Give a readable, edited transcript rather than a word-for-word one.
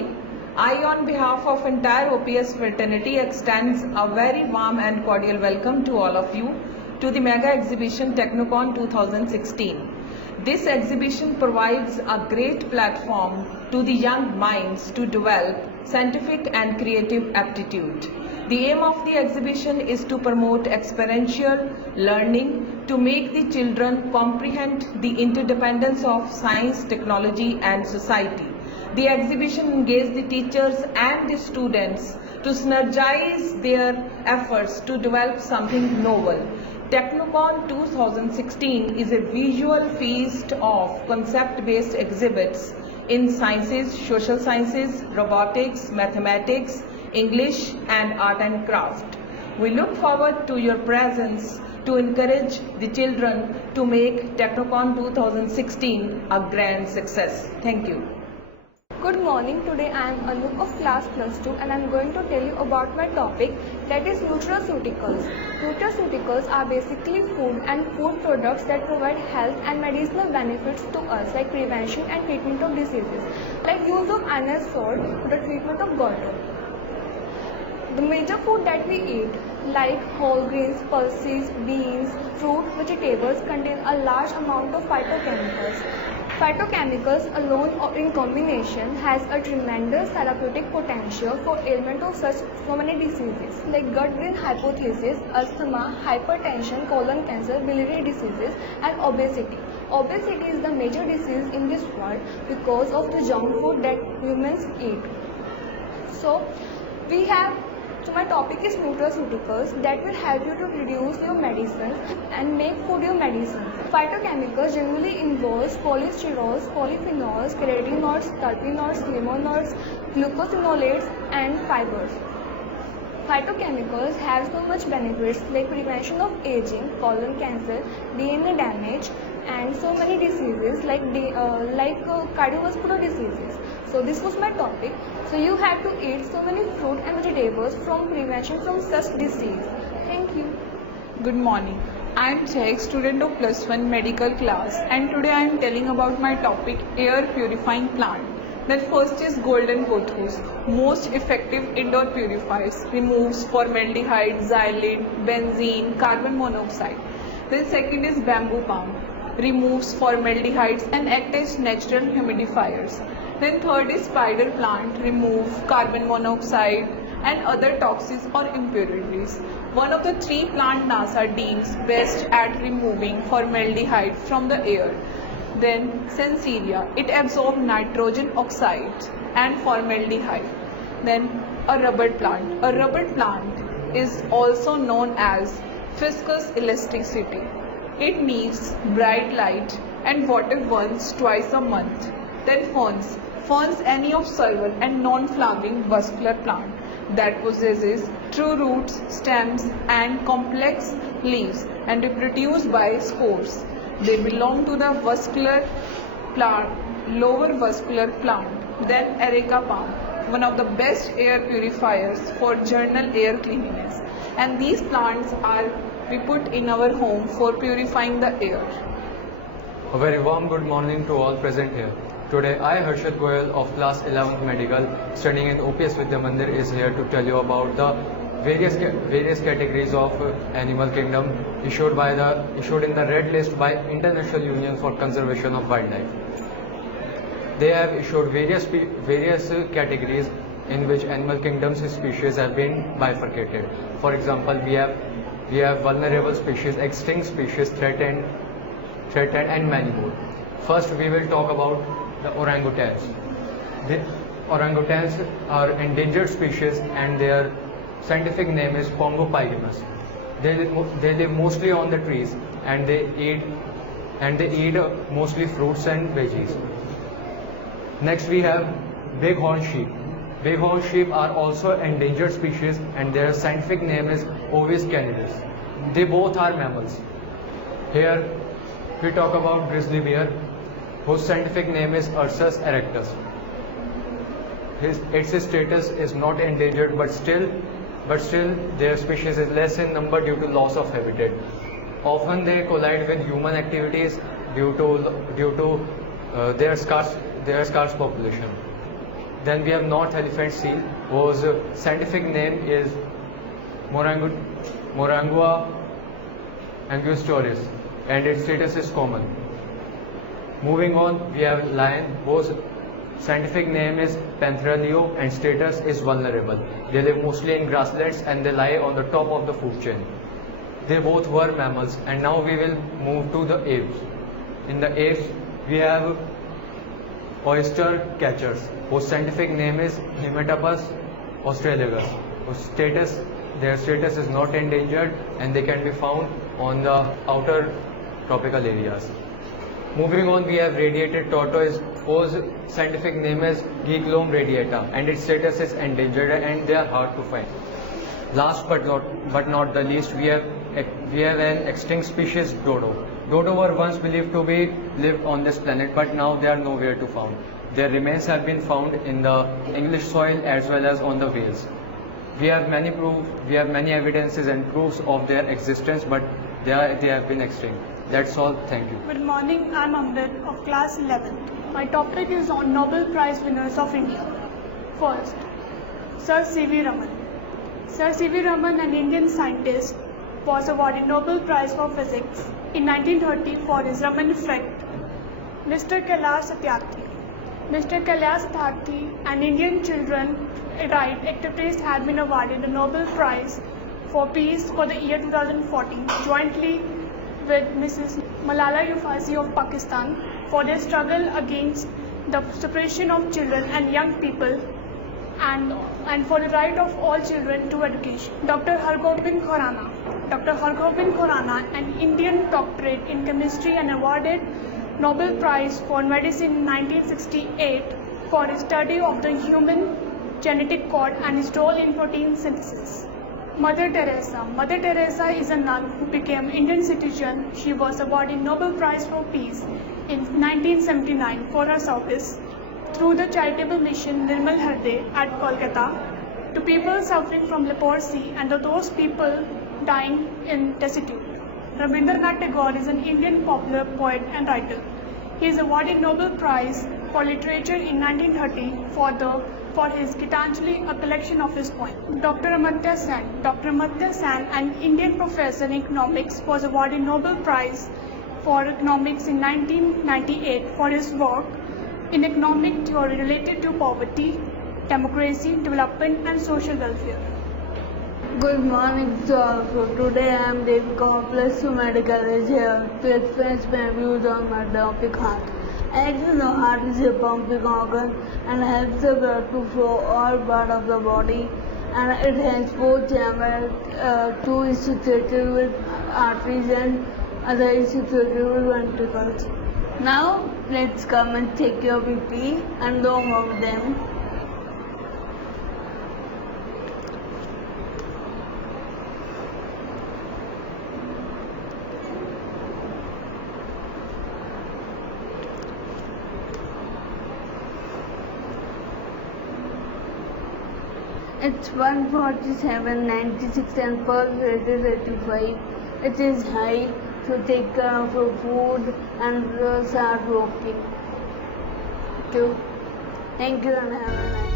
morning. I, on behalf of entire OPS fraternity, extends a very warm and cordial welcome to all of you to the mega exhibition TECHNOCON 2016. This exhibition provides a great platform to the young minds to develop scientific and creative aptitude. The aim of the exhibition is to promote experiential learning to make the children comprehend the interdependence of science, technology and society. The exhibition engages the teachers and the students to synergize their efforts to develop something novel. TECHNOCON 2016 is a visual feast of concept-based exhibits in sciences, social sciences, robotics, mathematics, English and art and craft. We look forward to your presence to encourage the children to make TECHNOCON 2016 a grand success. Thank you. Good morning. Today I am Anu of class plus 2 and I am going to tell you about my topic, that is nutraceuticals. Nutraceuticals are basically food and food products that provide health and medicinal benefits to us, like prevention and treatment of diseases, like use of iron salt for the treatment of goiter. The major food that we eat, like whole grains, pulses, beans, fruit, vegetables, contain a large amount of phytochemicals. Phytochemicals alone or in combination has a tremendous therapeutic potential for ailment of so many diseases like gut-brain hypothesis, asthma, hypertension, colon cancer, biliary diseases and obesity. Obesity is the major disease in this world because of the junk food that humans eat. So my topic is nutraceuticals that will help you to reduce your medicines and make food your medicine. Phytochemicals generally involve polysterols, polyphenols, carotenoids, terpenoids, flavonoids, glucosinolates and fibers. Phytochemicals have so much benefits like prevention of aging, colon cancer, DNA damage and so many diseases like cardiovascular diseases. So this was my topic. So you have to eat so many fruit and vegetables from prevention from such disease. Thank you. Good morning. I am Chek, student of plus 1 medical class, and today I am telling about my topic, air purifying plant. Then first is golden pothos, most effective indoor purifiers, removes formaldehyde, xylene, benzene, carbon monoxide. Then second is bamboo palm, removes formaldehydes and act as natural humidifiers. Then third is spider plant, remove carbon monoxide and other toxins or impurities. One of the three plant NASA deems best at removing formaldehyde from the air. Then Sensiria, it absorbs nitrogen oxides and formaldehyde. Then a rubber plant. A rubber plant is also known as viscous elasticity. It needs bright light and water once, twice a month. Then ferns. Ferns any of serval and non-flowering vascular plant that possesses true roots, stems and complex leaves and reproduce by spores. They belong to the vascular plant, lower vascular plant. Then areca palm, one of the best air purifiers for general air cleanliness. And these plants are we put in our home for purifying the air. A very warm good morning to all present here. Today I, Harshit Goyal of class 11th medical studying in OPS Vidya Mandir is here to tell you about the various categories of animal kingdom issued in the red list by International Union for Conservation of Wildlife. They have issued various categories in which animal kingdoms species have been bifurcated. For example, we have vulnerable species, extinct species, threatened and many more. First we will talk about the orangutans. The orangutans are endangered species and their scientific name is Pongo pygimus. They live mostly on the trees and they eat mostly fruits and veggies. Next we have bighorn sheep. Bighorn sheep are also endangered species and their scientific name is Ovis canidus. They both are mammals. Here we talk about grizzly bear, whose scientific name is Ursus erectus. Its status is not endangered, but still their species is less in number due to loss of habitat. Often they collide with human activities due to their scarce population. Then we have North Elephant Seal, whose scientific name is Morangua angustoris, and its status is common. Moving on, we have lion, whose scientific name is Pantheroleo and status is vulnerable. They live mostly in grasslands and they lie on the top of the food chain. They both were mammals, and now we will move to the apes. In the apes, we have oyster catchers, whose scientific name is Hematopas australigus. Their status is not endangered and they can be found on the outer tropical areas. Moving on, we have radiated tortoise, whose scientific name is Geeklome radiata, and its status is endangered and they are hard to find. Last but not the least, we have an extinct species, dodo. Dodo were once believed to be lived on this planet, but now they are nowhere to found. Their remains have been found in the English soil as well as on the whales. We have many evidences and proofs of their existence, but they have been extinct. That's all. Thank you. Good morning, I'm Amrit of class 11. My topic is on Nobel Prize winners of India. First, Sir C.V. Raman. Sir C.V. Raman, an Indian scientist, was awarded Nobel Prize for Physics in 1930 for his Raman effect. Mr. Kailash Satyarthi. Mr. Kailash Satyarthi, an Indian children right activist, had been awarded the Nobel Prize for Peace for the year 2014 jointly with Mrs. Malala Yousafzai of Pakistan for their struggle against the suppression of children and young people and for the right of all children to education. Dr. Hargobind Khorana. Dr. Hargobind Khorana, an Indian doctorate in chemistry and awarded Nobel Prize for Medicine in 1968 for his study of the human genetic code and its role in protein synthesis. Mother Teresa. Mother Teresa is a nun who became Indian citizen. She was awarded Nobel Prize for Peace in 1979 for her service through the charitable mission Nirmal Harday at Kolkata to people suffering from leprosy and to those people dying in destitute. Rabindranath Tagore is an Indian popular poet and writer. He is awarded Nobel Prize for Literature in 1930 for his Gitanjali, a collection of his poems. Dr. Amartya Sen. Dr. Amartya Sen, an Indian professor in economics, was awarded Nobel Prize for Economics in 1998 for his work in economic theory related to poverty, democracy, development and social welfare. Good morning to all. So today I am Devika, plus 2 medical is here to express my views on my topic heart. Actually, the heart is a pumping organ and helps the blood to flow all part of the body, and it has both chambers, two is situated with arteries and other is situated with ventricles. Now let's come and check your BP and know about them. It's 147.96 and pulse rate is 85. It is high, so take care of your food and start walking. Thank you and have a nice day.